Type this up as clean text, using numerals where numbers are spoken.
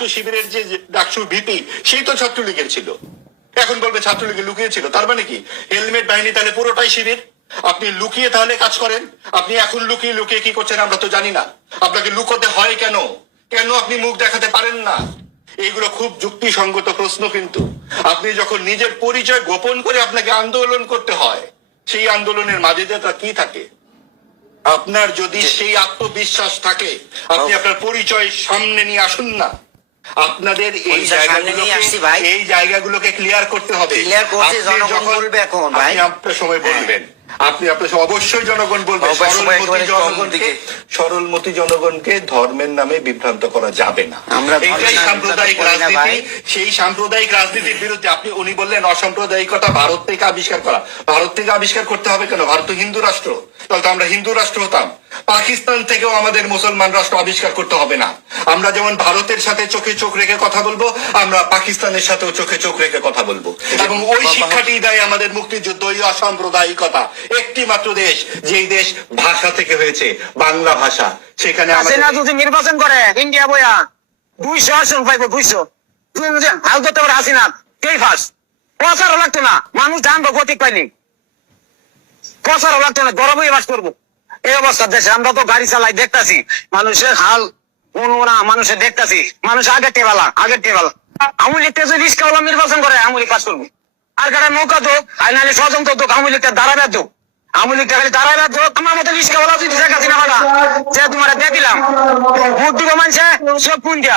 ছাত্র শিবিরের যে ডাকসু ভিপি সেই তো ছাত্রলীগের ছিল, এখন বলবে ছাত্রলীগে লুকিয়েছিল। তার মানে কি হেলমেট বাহিনী তাহলে পুরোটাই শিবির? আপনি লুকিয়ে তাহলে কাজ করেন? আপনি এখন লুকিয়ে লুকিয়ে কি করছেন আমরা তো জানি না। আপনাকে লুকোতে হয় কেন? কেন আপনি মুখ দেখাতে পারেন না? এইগুলো খুব যুক্তিসঙ্গত প্রশ্ন। কিন্তু আপনি যখন নিজের পরিচয় গোপন করে আপনাকে আন্দোলন করতে হয়, সেই আন্দোলনের মাঝে যে তা কি থাকে? আপনার যদি সেই আত্মবিশ্বাস থাকে, আপনি আপনার পরিচয় সামনে নিয়ে আসুন না। আপনাদের এই জায়গাগুলোকে ক্লিয়ার করতে হবে। আপনি আপনার সময় বলবেন, আপনি আপনার অবশ্যই জনগণ বলবে। সরলমতি জনগণকে ধর্মের নামে বিভ্রান্ত করা যাবে না। এইটাই সাম্প্রদায়িক রাজনীতি। সেই সাম্প্রদায়িক রাজনীতির বিরুদ্ধে উনি বললেন অসাম্প্রদায়িকতা ভারত থেকে আবিষ্কার করা। ভারত থেকে আবিষ্কার করতে হবে কেন? ভারত তো হিন্দু রাষ্ট্র, তাহলে তো আমরা হিন্দু রাষ্ট্র হতাম। পাকিস্তান থেকেও আমাদের মুসলমান রাষ্ট্র আবিষ্কার করতে হবে না। আমরা যেমন ভারতের সাথে চোখে চোখ রেখে কথা বলবো, আমরা পাকিস্তানের সাথেও চোখে চোখ রেখে কথা বলবো। এবং ওই শিক্ষাটি দেয় আমাদের মুক্তিযুদ্ধ, ওই অসাম্প্রদায়িকতা। একটি মাত্র দেশ, যেই দেশ ভাষা থেকে হয়েছে, বাংলা ভাষা, সেখানে যদি নির্বাচন করে ইন্ডিয়া বইয়া 200 আসন পাইবো, 200 হাল করতে পারে হাসিনা কে ফার্স্ট। প্রচারও লাগতো না, মানুষ জানবো গতিক পাইনি, প্রচারও লাগতো না, গরমই বাস করবো। এই অবস্থা দেশে আমরা তো গাড়ি চালাই দেখতেছি, মানুষের হাল মানুষের দেখতেছি, মানুষ আগের টেবালা আওয়ামী লীগ যদি রিস্কাওয়ালা নির্বাচন করে আওয়ামী লীগ পাস করবো। আর গাড়ি নৌকা তো আর নাহলে স্বজন তো আওয়ামী লীগটা দাঁড়াবে তো, আওয়ামী লীগটা খালি দাঁড়াবে তো। আমার মতো রিস্কাওয়ালা যদি শেখ হাসিনা বাড়া যে তোমার দিয়ে দিলাম ভোট দিব, মানুষে চোখ ফুন দিয়া